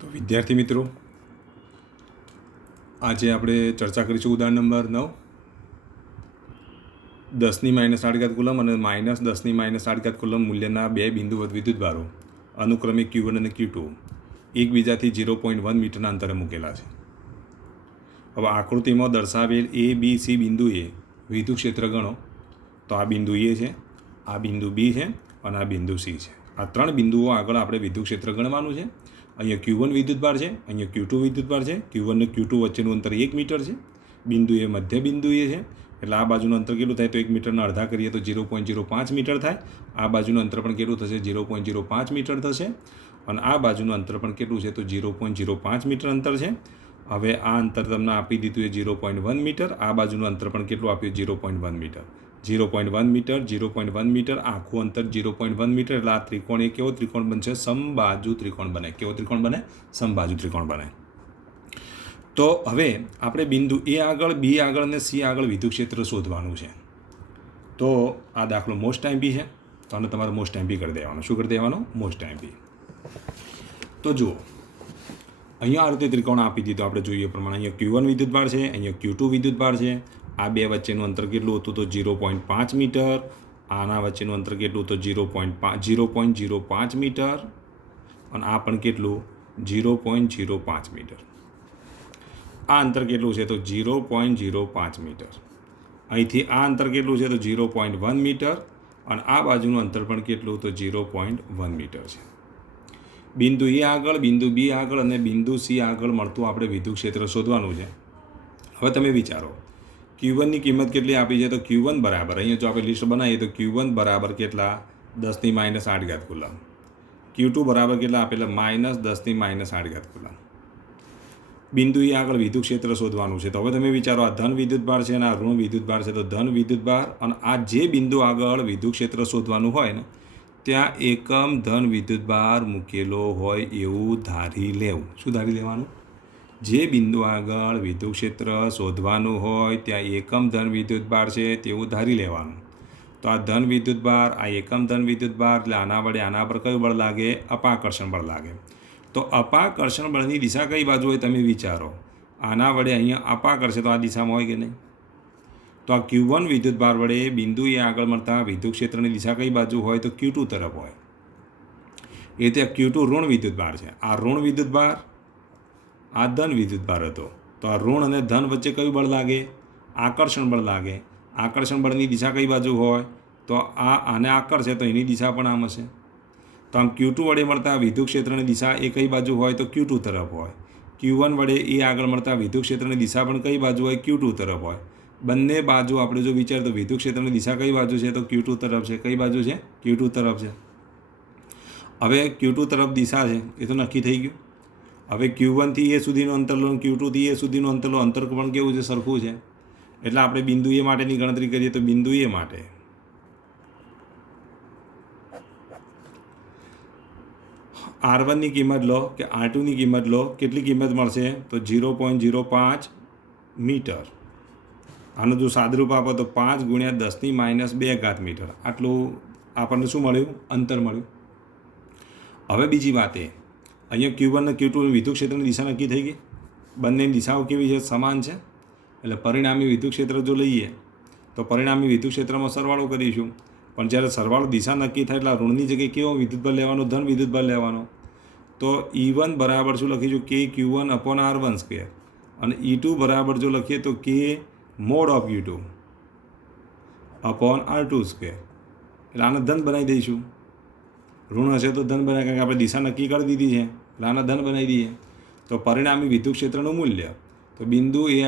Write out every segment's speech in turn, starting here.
તો વિદ્યાર્થી મિત્રો, આજે આપણે ચર્ચા કરીશું ઉદાહરણ નંબર 9, 10⁻8 કુલમ અને -10⁻8 કુલમ મૂલ્યના બે બિંદુવત વિદ્યુતભારો અનુક્રમે Q1 અને Q2 એકબીજાથી 0.1 મીટરના અંતરે મૂકેલા છે. હવે આકૃતિમાં દર્શાવેલ A, B, C બિંદુએ વિદ્યુત ક્ષેત્ર ગણો. તો આ બિંદુ A છે, આ બિંદુ B છે અને આ બિંદુ C છે. આ ત્રણ બિંદુઓ આગળ આપણે વિદ્યુત ક્ષેત્ર ગણવાનું છે. અહીંયા Q1 વિદ્યુતભાર છે, અહીંયા Q2 વિદ્યુતભાર છે. Q1 અને Q2 વચ્ચેનું અંતર 1 મીટર છે. બિંદુ એ મધ્ય બિંદુ એ છે, એટલે આ બાજુનું અંતર કેટલું થાય? તો 1 મીટરના અડધા કરીએ તો 0.05 મીટર થાય. આ બાજુનું અંતર પણ કેટલું થશે? 0.05 મીટર થશે. અને આ બાજુનું અંતર પણ કેટલું છે? તો 0.05 મીટર અંતર છે. હવે આ અંતર તમને આપી દીધું એ 0.1 મીટર. આ બાજુનું અંતર પણ કેટલું આપ્યું? 0.1 મીટર. 0.1 મીટર, 0.1 મીટર, આખું અંતર 0.1 મીટર. એટલે આ ત્રિકોણ એ કેવો ત્રિકોણ બનશે? સમબાજુ ત્રિકોણ બને. કેવો ત્રિકોણ બને? સમબાજુ ત્રિકોણ બને. તો હવે આપણે બિંદુ A આગળ, B આગળ અને C આગળ વિદ્યુત ક્ષેત્ર શોધવાનું છે. તો આ દાખલો મોસ્ટ એમપી છે, તો આને તમારે મોસ્ટ એમપી કરી દેવાનો. શું કરી દેવાનો? Most MP. તો જુઓ, અહીંયા આ રીતે ત્રિકોણ આપી દીધો. આપણે જોઈએ પ્રમાણે અહીંયા Q1 વિદ્યુતભાર છે, અહીંયા Q2 વિદ્યુતભાર છે. આ બે વચ્ચેનું અંતર કેટલું હતું? તો 0.5 મીટર. આના વચ્ચેનું અંતર કેટલું? તો 0.05 મીટર. અને આ પણ કેટલું? 0.05 મીટર. આ અંતર કેટલું છે? તો 0.05 મીટર. અહીંથી આ અંતર કેટલું છે? તો 0.1 મીટર. અને આ બાજુનું અંતર પણ કેટલું? તો 0.1 મીટર છે. બિંદુ A આગળ, બિંદુ B આગળ અને બિંદુ C આગળ મળતું આપણે વિદ્યુત ક્ષેત્ર શોધવાનું છે. હવે તમે વિચારો, Q1ની કિંમત કેટલી આપી છે? તો Q1 બરાબર, અહીંયા જો આપણે લિસ્ટ બનાવીએ તો Q1 બરાબર કેટલા? 10⁻8 કુલમ. Q2 બરાબર કેટલા આપેલા? -10⁻8 કુલમ. બિંદુ E આગળ વિદ્યુત ક્ષેત્ર શોધવાનું છે. તો હવે તમે વિચારો, આ ધન વિદ્યુતભાર છે અને આ ઋણ વિદ્યુતભાર છે. તો ધન વિદ્યુતભાર અને આ જે બિંદુ આગળ વિદ્યુત ક્ષેત્ર શોધવાનું હોય ને, ત્યાં એકમ ધન વિદ્યુતભાર મૂકેલો હોય એવું ધારી લેવું. શું ધારી લેવાનું? જે બિંદુ આગળ વિદ્યુત ક્ષેત્ર શોધવાનું હોય ત્યાં એકમ ધન વિદ્યુતભાર છે તેવું ધારી લેવાનું. તો આ ધન વિદ્યુતભાર, આ એકમ ધન વિદ્યુતભાર, એટલે આના વડે આના પર કયું બળ લાગે? અપાકર્ષણ બળ લાગે. તો અપાકર્ષણ બળની દિશા કઈ બાજુ હોય? તમે વિચારો, આના વડે અહીંયા અપાકર્ષે તો આ દિશામાં હોય કે નહીં? તો આ Q1 વિદ્યુતભાર વડે બિંદુ એ આગળ મળતા વિદ્યુત ક્ષેત્રની દિશા કઈ બાજુ હોય? તો Q2 તરફ હોય. એ ત્યાં Q2 ઋણ વિદ્યુતભાર છે. આ ઋણ વિદ્યુતભાર, આ ધન વિદ્યુતભાર હતો. તો આ ઋણ અને ધન વચ્ચે કયું બળ લાગે? આકર્ષણ બળ લાગે. આકર્ષણ બળની દિશા કઈ બાજુ હોય? તો આને આકર્ષે તો એની દિશા પણ આમ હશે. તો આમ Q2 વડે મળતા વિદ્યુત ક્ષેત્રની દિશા એ કઈ બાજુ હોય? તો Q2 તરફ હોય. Q1 વડે એ આગળ મળતા વિદ્યુત ક્ષેત્રની દિશા પણ કઈ બાજુ હોય? Q2 તરફ હોય. બંને બાજુ આપણે જો વિચાર તો વિદ્યુત ક્ષેત્રની દિશા કઈ બાજુ છે? તો Q2 તરફ છે. કઈ બાજુ છે? Q2 તરફ છે. હવે Q2 તરફ દિશા છે એ તો નક્કી થઈ ગયું. હવે Q1 થી A સુધીનું અંતર લો, Q2 થી A સુધીનું અંતર લો. અંતર પણ કેવું છે? સરખું છે. એટલે આપણે બિંદુ A માટેની ગણતરી કરીએ તો બિંદુ A માટે R1ની કિંમત લો કે R2ની કિંમત લો. કેટલી કિંમત મળશે? તો 0.05 મીટર. આનું જો સાદરૂપ આપો તો 5 × 10⁻2 મીટર. આટલું આપણને શું મળ્યું? અંતર મળ્યું. હવે બીજી વાત એ, અહીંયા Q1 અને Q2 વિદ્યુત ક્ષેત્રની દિશા નક્કી થઈ ગઈ. બંનેની દિશાઓ કેવી છે? સમાન છે. એટલે પરિણામી વિદ્યુત ક્ષેત્ર જો લઈએ તો પરિણામી વિદ્યુત ક્ષેત્રમાં સરવાળો કરીશું. પણ જ્યારે સરવાળો દિશા નક્કી થાય એટલે ઋણની જગ્યાએ કેવો વિદ્યુતભાર લેવાનો? ધન વિદ્યુતભાર લેવાનો. તો E1 બરાબર શું લખીશું? K/Q1/R1². અને E2 બરાબર જો લખીએ તો K/R2². એટલે આને ધન બનાવી દઈશું. ઋણ હશે તો ધન બનાવે, કારણ કે આપણે દિશા નક્કી કરી દીધી છે. એટલે આને ધન બનાવી દઈએ. તો પરિણામી વિદ્યુત ક્ષેત્રનું મૂલ્ય, તો બિંદુ A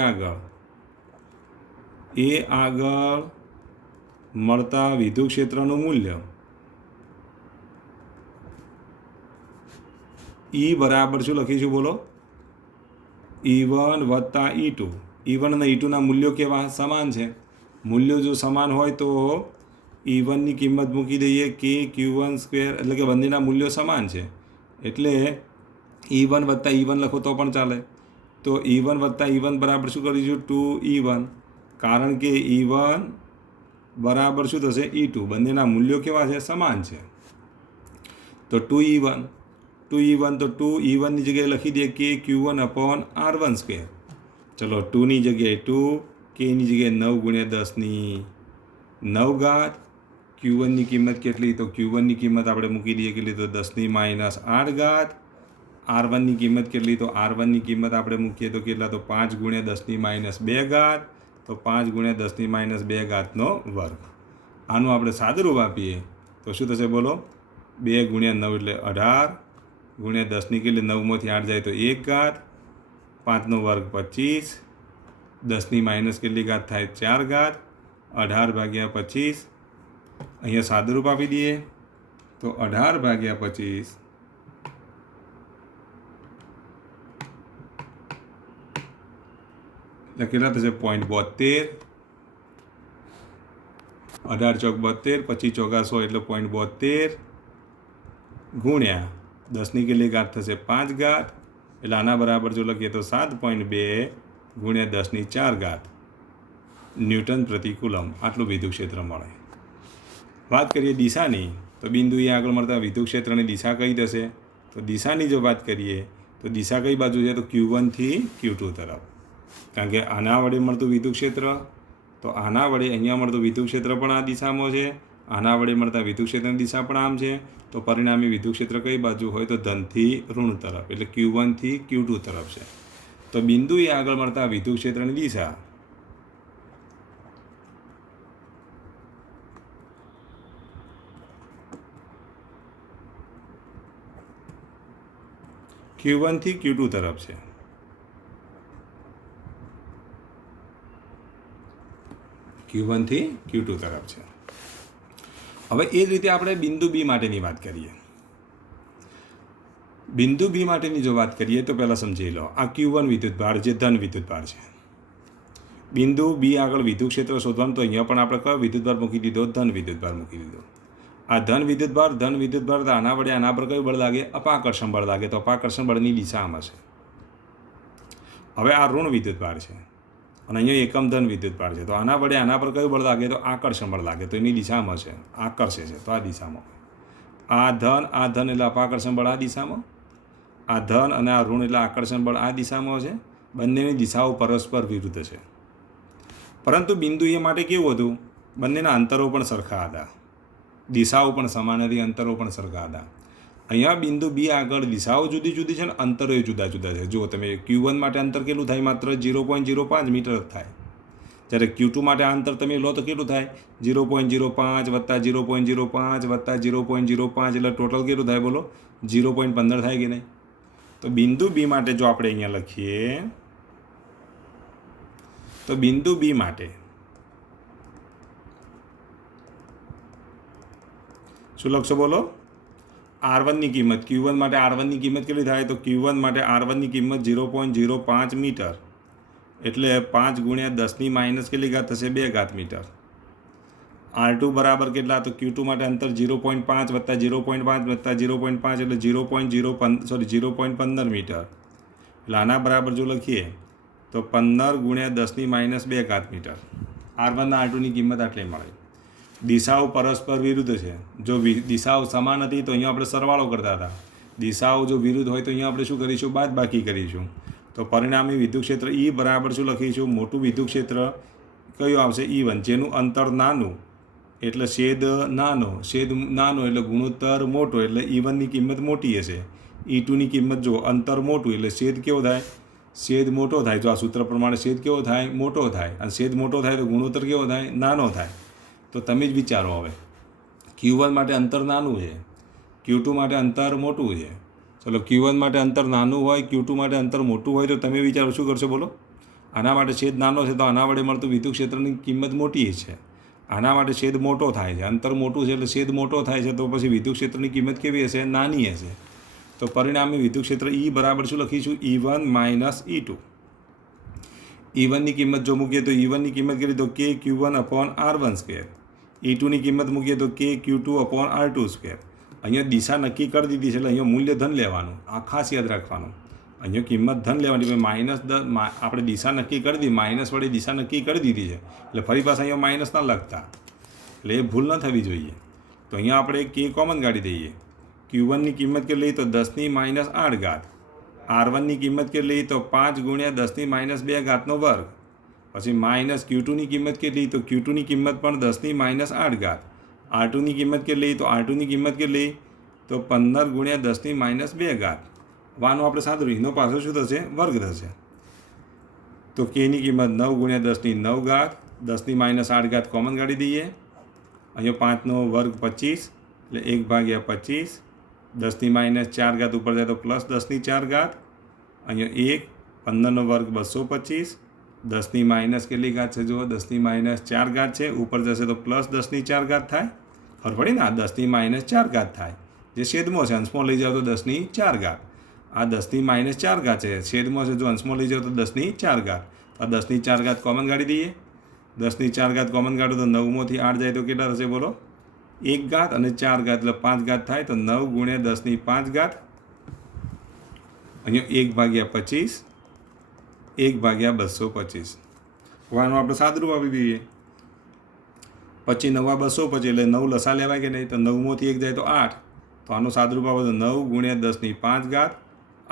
આગળ મળતા વિદ્યુત ક્ષેત્રનું મૂલ્ય E બરાબર શું લખીશું? બોલો. E1 + E2. E1 અને E2ના મૂલ્યો કેવા? સમાન છે. મૂલ્યો જો સમાન હોય તો E1ની કિંમત મૂકી દઈએ K/Q1². એટલે કે બંનેના મૂલ્યો સમાન છે. એટલે E1 + E1 લખો તો પણ ચાલે. તો E1 + E1 બરાબર શું કરીશું? 2E1. કારણ કે E1 બરાબર શું થશે? E2. બંનેના મૂલ્યો કેવા છે? સમાન છે. તો 2E1. 2E1 तो 2E1 ની જગ્યાએ લખી દઈએ કે Q1/R1². ચલો 2 ની જગ્યાએ 2, કે ની જગ્યાએ 9 ગુણ્યા 10⁹ Q1 ની કિંમત કેટલી? તો Q1 ની કિંમત આપણે મૂકી દઈએ કેટલી? તો 10⁻8. R1 ની કિંમત કેટલી? તો R1 ની કિંમત આપણે મૂકીએ તો કેટલા? તો 5 ગુણ્યા 10⁻2. તો 5 ગુણ્યા 10⁻2². આનું આપણે સાદુરૂપ આપીએ તો શું થશે બોલો? 2 ગુણ્યા 9 એટલે 18, ગુણ્યા 10ની કેટલી? 9માંથી 8 જાય તો 1 ઘાત, 5નો વર્ગ 25, 10ની માઇનસ કેટલી ઘાત થાય? 4 ઘાત, 18/25. અહીંયા સાદુરૂપ આપી દઈએ તો 18/25 એટલે કેટલા થશે? 0.72. 18 ચોક 72, 25 ચોકા 100 એટલે 0.72 ગુણ્યા 10ની કેટલી ઘાત થશે? 5 ઘાત. એટલે આના બરાબર જો લખીએ તો 7.2 ગુણ્યા 10ની 4 ઘાત ન્યૂટન પ્રતિ કુલમ. આટલું વિદ્યુત ક્ષેત્ર મળે. વાત કરીએ દિશાની તો બિંદુ એ આગળ મળતા વિદ્યુત ક્ષેત્રની દિશા કઈ થશે? તો દિશાની જો વાત કરીએ તો દિશા કઈ બાજુ છે? તો Q1 થી Q2 તરફ. કારણ કે આના વડે મળતું વિદ્યુત ક્ષેત્ર, તો આના વડે અહીંયા મળતું વિદ્યુત ક્ષેત્ર પણ આ દિશામાં છે, આના વડે મળતા વિદ્યુત ક્ષેત્રની દિશા પણ આમ છે. તો પરિણામી વિદ્યુત ક્ષેત્ર કઈ બાજુ હોય? તો ધનથી ઋણ તરફ, એટલે Q1 થી Q2 તરફ છે. તો બિંદુ એ આગળ મળતા વિદ્યુત ક્ષેત્રની દિશા Q1 થી Q2 તરફ છે. Q1 થી Q2 તરફ છે. હવે એ જ રીતે આપણે બિંદુ બી માટેની વાત કરીએ. બિંદુ બી માટેની જો વાત કરીએ તો પહેલાં સમજી લો, આ Q1 વિદ્યુતભાર જે ધન વિદ્યુતભાર છે. બિંદુ બી આગળ વિદ્યુત ક્ષેત્ર શોધવાનું, તો અહીંયા પણ આપણે કયો વિદ્યુતભાર મૂકી દીધો? ધન વિદ્યુતભાર મૂકી દીધો. આ ધન વિદ્યુતભાર તો આના વડે આના પર કયું બળ લાગે? અપાકર્ષણ બળ લાગે. તો અપાકર્ષણ બળની દિશા આમાં છે. હવે આ ઋણ વિદ્યુતભાર છે અને અહીંયા એકમ ધન વિદ્યુતભાર છે. તો આના વડે આના પર કયું બળ લાગે? તો આકર્ષણ બળ લાગે. તો એની દિશામાં છે, આકર્ષે છે. તો આ દિશામાં આ ધન એટલે અપાકર્ષણ બળ આ દિશામાં, આ ધન અને આ ઋણ એટલે આકર્ષણ બળ આ દિશામાં છે. બંનેની દિશાઓ પરસ્પર વિરુદ્ધ છે. પરંતુ બિંદુ એ માટે કેવું હતું? બંનેના અંતરો પણ સરખા હતા, દિશાઓ પણ સમાન હતી, અંતરો પણ સરખા હતા. અહીંયા બિંદુ બી આગળ દિશાઓ જુદી જુદી છે ને અંતરો જુદા જુદા છે. જો તમે Q1 માટે અંતર કેટલું થાય? માત્ર 0.05 મીટર જ થાય. જ્યારે Q2 માટે આ અંતર તમે લો તો કેટલું થાય? 0.05 વત્તા 0.05 વત્તા 0.05 એટલે ટોટલ કેટલું થાય બોલો? 0.15 થાય કે નહીં? તો બિંદુ બી માટે જો આપણે અહીંયા લખીએ તો બિંદુ બી માટે શું લખશો બોલો? R1 ની કિંમત, Q1 માટે R1 ની કિંમત કેટલી થાય? તો Q1 માટે R1 ની કિંમત 0.05 મીટર એટલે 5 ગુણ્યા 10ની માઇનસ કેટલી ઘાત થશે? 2 ઘાત મીટર. R2 બરાબર કેટલા? તો Q2 માટે અંતર 0.5 વત્તા 0.5 વત્તા 0.5 એટલે 0.15 મીટર. એટલે આના બરાબર જો લખીએ તો 15 ગુણ્યા 10ની માઇનસ 2 ઘાત મીટર. R1 અને R2 ની કિંમત આટલી મળે. દિશાઓ પરસ્પર વિરુદ્ધ છે. જો દિશાઓ સમાન હતી તો અહીંયા આપણે સરવાળો કરતા હતા. દિશાઓ જો વિરુદ્ધ હોય તો અહીંયા આપણે શું કરીશું? બાદબાકી કરીશું. તો પરિણામી વિદ્યુત ક્ષેત્ર E બરાબર શું લખીશું? મોટું વિદ્યુત ક્ષેત્ર કયું આવશે? E1, જેનું અંતર નાનું એટલે છેદ નાનો એટલે ગુણોત્તર મોટો એટલે E1 ની કિંમત મોટી હશે. E2 ની કિંમત જો અંતર મોટું એટલે છેદ કેવો થાય? છેદ મોટો થાય. જો આ સૂત્ર પ્રમાણે છેદ કેવો થાય? મોટો થાય. અને છેદ મોટો થાય તો ગુણોત્તર કેવો થાય? નાનો થાય. તો તમે જ વિચારો હવે, Q1 માટે અંતર નાનું છે, Q2 માટે અંતર મોટું છે. ચલો Q1 માટે અંતર નાનું હોય, Q2 માટે અંતર મોટું હોય તો તમે વિચારો શું કરશો બોલો? આના માટે છેદ નાનો છે તો આના વડે મળતું વિદ્યુત ક્ષેત્રની કિંમત મોટી છે. આના માટે છેદ મોટો થાય છે, અંતર મોટું છે એટલે છેદ મોટો થાય છે, તો પછી વિદ્યુત ક્ષેત્રની કિંમત કેવી હશે? નાની હશે. તો પરિણામી વિદ્યુત ક્ષેત્ર E બરાબર શું લખીશું? E1 minus E2. E1 ની કિંમત જો મૂકીએ તો E1 ની કિંમત કરી તો KQ1/R1². E2 ની કિંમત મૂકીએ તો KQ2/R2². અહીંયા દિશા નક્કી કરી દીધી છે એટલે અહીંયા મૂલ્ય ધન લેવાનું. આ ખાસ યાદ રાખવાનું. અહીંયા કિંમત ધન લેવાની. માઇનસ આપણે દિશા નક્કી કરી દીધી, માઇનસ વડે દિશા નક્કી કરી દીધી છે એટલે ફરી પાછા અહીંયા માઇનસ ના લખતા. એટલે એ ભૂલ ન થવી જોઈએ. તો અહીંયા આપણે K કોમન કાઢી દઈએ. Q1ની કિંમત કેટલી તો 10⁻8 R1ની કિંમત કેટલી તો 5 × 10⁻2 વર્ગ પછી માઇનસ Q2ની કિંમત કેટલી તો Q2ની કિંમત પણ 10⁻8 R2ની કિંમત કેટલી તો R2ની કિંમત કેટલી તો 15 × 10⁻2 વાનું આપણે સાદું એનો પાછો શું થશે વર્ગ થશે તો Kની કિંમત 9 × 10⁹ 10⁻8 કોમન કાઢી દઈએ અહીંયા 5નો વર્ગ 25 એટલે 1/25 10⁻4 ઉપર જાય તો +10⁴ અહીંયા 1 15નો વર્ગ 225 10ની માઇનસ કેટલી ઘાત છે જુઓ 10⁻4 છે ઉપર જશે તો +10⁴ થાય ખબર પડી ને આ 10⁻4 થાય જે છેદમાં છે અંશમાં લઈ જાઓ તો 10⁴ આ 10⁻4 છે છેદમાં છે જો અંશમાં લઈ જાઓ તો 10⁴ આ 10⁴ કોમન કાઢી દઈએ 10⁴ કોમન કાઢો તો 9માંથી 8 જાય તો કેટલા થશે બોલો 1 અને 4 એટલે 5 થાય તો 9 × 10⁵ અહીંયા 1/25 1/225 વાનું આપણે સાદુરૂપ આપી દઈએ 25 9 225 એટલે 9 લસા લેવાય કે નહીં તો 9માંથી 1 જાય તો 8 તો આનું સાદુરૂપ આપો તો 9 × 10⁵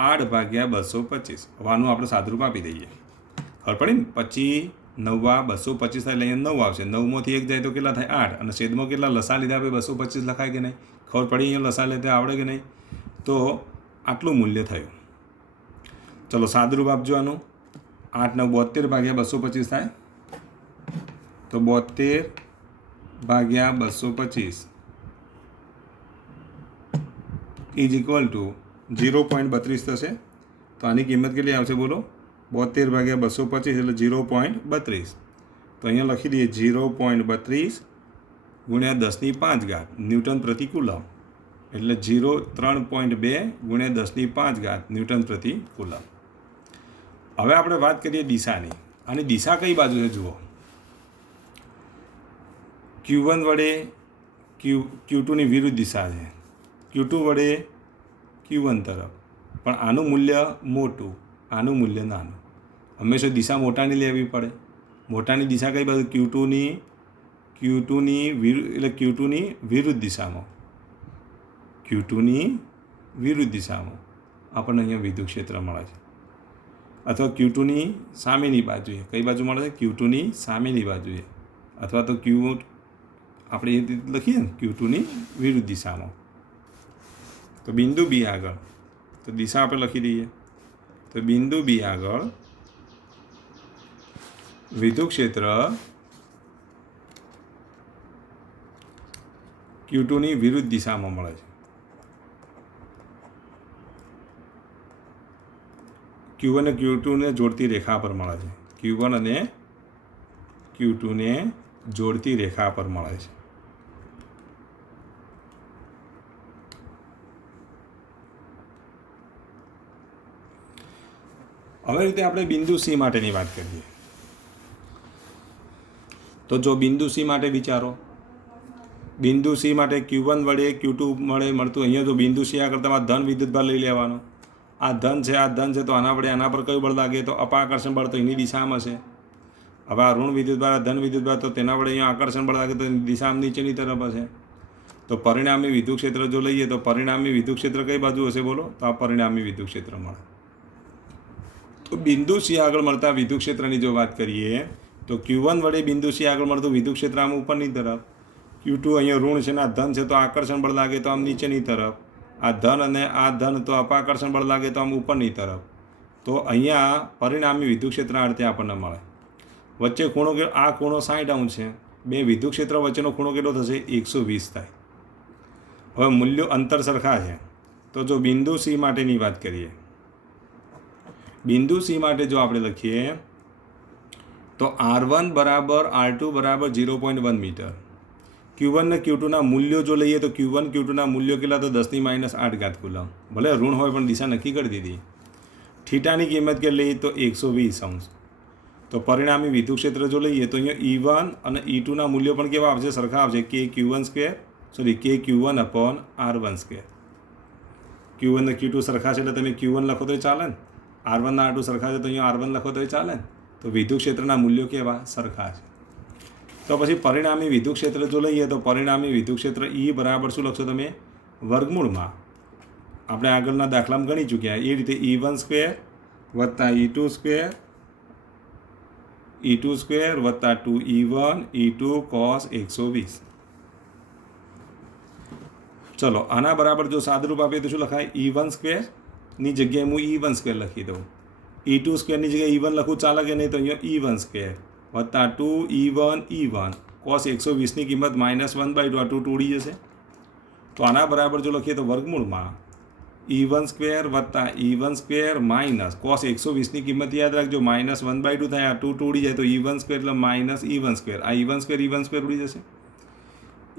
8/225 વાનું આપણે સાદુરૂપ આપી દઈએ ખબર પડી ને 25 9 225 થાય એટલે અહીંયા 9 આવશે 9માંથી 1 જાય તો કેટલા થાય 8 અને છેદમાં કેટલા લસા લીધા આપણે 225 લખાય કે નહીં ખબર પડી અહીંયા લસા લેતા આવડે કે નહીં તો આટલું મૂલ્ય થયું ચલો સાદુરૂપ આપજો આનું 8 9 72/225 થાય તો 72/225 ઇઝ ઇક્વલ ટુ 0.32 થશે તો આની કિંમત કેટલી આવશે બોલો 72/225 એટલે 0.32 તો અહીંયા લખી દઈએ 0.32 × 10⁵ ન્યૂટન પ્રતિ કુલમ એટલે 3.2 × 10⁵ ન્યૂટન પ્રતિ કુલમ હવે આપણે વાત કરીએ દિશાની અને દિશા કઈ બાજુ છે જુઓ Q1 વડે Q2ની વિરુદ્ધ દિશા છે Q2 વડે Q1 તરફ પણ આનું મૂલ્ય મોટું આનું મૂલ્ય નાનું હંમેશા દિશા મોટાની લેવી પડે મોટાની દિશા કઈ બાજુ Q2ની વિરુદ્ધ દિશામાં Q2ની વિરુદ્ધ દિશામાં આપણને અહીંયા વિદ્યુત ક્ષેત્ર મળે છે અથવા Q2ની સામેની બાજુએ કઈ બાજુ મળે છે Q2ની સામેની બાજુએ અથવા તો આપણે એ રીતે લખીએ ને Q2ની વિરુદ્ધ દિશામાં તો બિંદુ B આગળ તો દિશા આપણે લખી દઈએ તો બિંદુ B આગળ વિદ્યુત ક્ષેત્ર Q2ની વિરુદ્ધ દિશામાં મળે છે Q1 અને Q2ને જોડતી રેખા પર મળે છે Q1 અને Q2ને જોડતી રેખા પર મળે છે હવે રીતે આપણે બિંદુ C માટેની વાત કરીએ તો જો બિંદુ C માટે વિચારો બિંદુ C માટે Q1 વડે Q2 મળતું અહીંયા જો બિંદુ C આગળ તમારે ધન વિદ્યુતભાર લઈ લેવાનો આ ધન છે તો આના વડે આના પર કયું બળ લાગે તો અપાકર્ષણ બળ તો એની દિશામાં છે હવે આ ઋણ વિદ્યુતભાર ધન વિદ્યુતભાર તો તેના વડે અહીંયા આકર્ષણ બળ લાગે તો એની દિશા નીચેની તરફ હશે તો પરિણામી વિદ્યુત ક્ષેત્ર જો લઈએ તો પરિણામી વિદ્યુત ક્ષેત્ર કઈ બાજુ હશે બોલો તો આ પરિણામી વિદ્યુત ક્ષેત્ર મળે તો બિંદુ C આગળ મળતા વિદ્યુત ક્ષેત્રની જો વાત કરીએ તો Q1 વડે બિંદુ C આગળ મળતું વિદ્યુત ક્ષેત્ર આમ ઉપરની તરફ Q2 અહીંયા ઋણ છે ને આ ધન છે તો આકર્ષણ બળ લાગે તો આમ નીચેની તરફ આ ધન અને આ ધન તો અપાકર્ષણ બળ લાગે તો આમ ઉપરની તરફ તો અહીંયા પરિણામી વિદ્યુત ક્ષેત્ર આ રીતે આપણને મળે વચ્ચે ખૂણો આ ખૂણો 60° છે બે વિદ્યુત ક્ષેત્ર વચ્ચેનો ખૂણો કેટલો થશે 120 થાય હવે મૂલ્યો અંતર સરખા છે તો જો બિંદુ C માટેની વાત કરીએ બિંદુ C માટે જો આપણે લખીએ તો R1 = R2 = 0.1 મીટર Q1 ને Q2ના મૂલ્યો જો લઈએ તો Q1 Q2ના મૂલ્યો કેટલા તો 10⁻8 કુલમ ભલે ઋણ હોય પણ દિશા નક્કી કરી દીધી થીટાની કિંમત કેટલી તો 120° તો પરિણામી વિદ્યુત ક્ષેત્ર જો લઈએ તો અહીંયા E1 અને E2ના મૂલ્યો પણ કેવા આવશે સરખા આવશે KQ1/R12 Q1 ને Q2 સરખા છે એટલે તમે Q1 લખો તો ચાલે ને R1 ના R2 સરખા છે તો અહીંયા R1 લખો તો ચાલે ને તો વિદ્યુત ક્ષેત્રના મૂલ્યો કેવા સરખા છે તો પછી પરિણામી વિદ્યુત ક્ષેત્ર જો લઈએ તો પરિણામી વિદ્યુત ક્ષેત્ર E બરાબર શું લખશો તમે વર્ગમૂળમાં આપણે આગળના દાખલામાં ગણી ચૂક્યા એ રીતે E1 સ્ક્વેર વત્તા E2 સ્ક્વેર E2 સ્ક્વેર વત્તા 2E1 E2 cos 120. ચલો આના બરાબર જો સાદરૂપ આપીએ તો શું લખાય? E1 સ્ક્વેરની જગ્યાએ હું E1 સ્ક્વેર લખી દઉં. E2 સ્ક્વેરની જગ્યાએ E1 લખું ચાલે કે નહીં? તો અહીંયા E1 સ્ક્વેર વત્તા 2E1 cos 120ની કિંમત -1/2 આ 2 ઉડી જશે. તો આના બરાબર જો લખીએ તો વર્ગમૂળમાં E1 સ્ક્વેર વત્તા E1 સ્ક્વેર માઇનસ cos 120ની કિંમત યાદ રાખજો -1/2 થાય. આ 2 ઉડી જાય તો E1 સ્ક્વેર એટલે -E1 સ્ક્વેર. આ E1 સ્ક્વેર ઉડી જશે.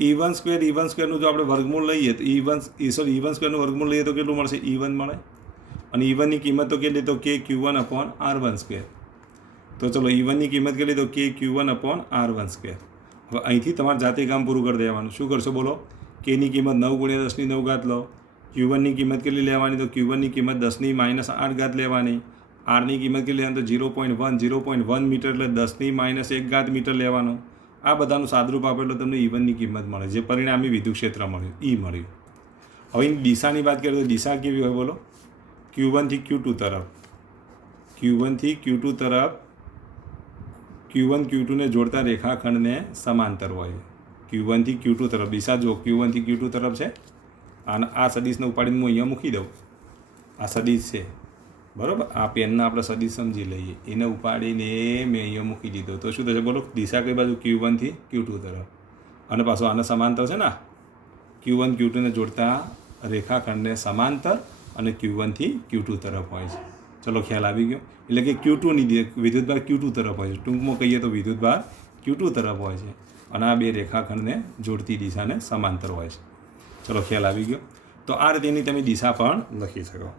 E1 સ્ક્વેરનું જો આપણે વર્ગમૂળ લઈએ તો E1 સ્ક્વેરનું વર્ગમૂળ લઈએ તો કેટલું મળશે? E1 મળે. અને E1ની કિંમત તો કેટલી? તો KQ1/R1 સ્ક્વેર. તો ચલો E1ની કિંમત કેટલી? તો KQ1/R1 સ્ક્વેર. હવે અહીંથી તમારે જાતે કામ પૂરું કરી દેવાનું. શું કરશો બોલો? Kની કિંમત 9 × 10⁹ લો. Q1ની કિંમત કેટલી લેવાની? તો Q1ની કિંમત 10⁻8 લેવાની. Rની કિંમત કેટલી લેવાની? તો 0.1 મીટર એટલે 10⁻1 મીટર લેવાનું. આ બધાનું સાદરૂપ આપે એટલે તમને E1ની કિંમત મળે, જે પરિણામી વિદ્યુત ક્ષેત્ર મળ્યું E મળ્યું. હવે એની દિશાની વાત કરીએ તો દિશા કેવી હોય બોલો? Q1 થી Q2 તરફ. Q1 Q2ને જોડતા રેખાખંડને સમાંતર હોય. Q1 થી Q2 તરફ દિશા જો Q1 થી Q2 તરફ છે. અને આ સદિશને ઉપાડીને હું અહીંયા મૂકી દઉં. આ સદિશ છે બરાબર. આ પેનના આપણે સદિશ સમજી લઈએ. એને ઉપાડીને મેં અહીંયા મૂકી દીધો તો શું થશે બોલો? દિશા કઈ બાજુ? Q1 થી Q2 તરફ. અને પાછું આને સમાંતર છે ને. Q1 Q2ને જોડતા રેખાખંડને સમાંતર અને Q1 થી Q2 તરફ હોય છે. ચલો ખ્યાલ આવી ગયો. એટલે કે Q2ની વિદ્યુતભાર Q2 તરફ હોય છે. ટૂંકમાં કહીએ તો વિદ્યુતભાર Q2 તરફ હોય છે. અને આ બે રેખાખંડને જોડતી દિશાને સમાંતર હોય છે. ચલો ખ્યાલ આવી ગયો. તો આ રીતેની તમે દિશા પણ લખી શકો.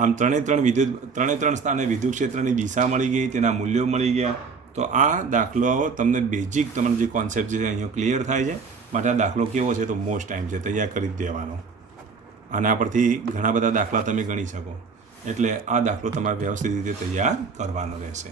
આમ ત્રણે ત્રણ સ્થાને વિદ્યુત ક્ષેત્રની દિશા મળી ગઈ, તેના મૂલ્યો મળી ગયા. તો આ દાખલાઓ તમને બેઝિક તમારો જે કોન્સેપ્ટ છે અહીંયા ક્લિયર થાય છે. માટે આ દાખલો કેવો છે? તો મોસ્ટ ટાઈમ છે, તૈયાર કરી જ દેવાનો. આના પરથી ઘણા બધા દાખલા તમે ગણી શકો. એટલે આ દાખલો તમારે વ્યવસ્થિત રીતે તૈયાર કરવાનો રહેશે.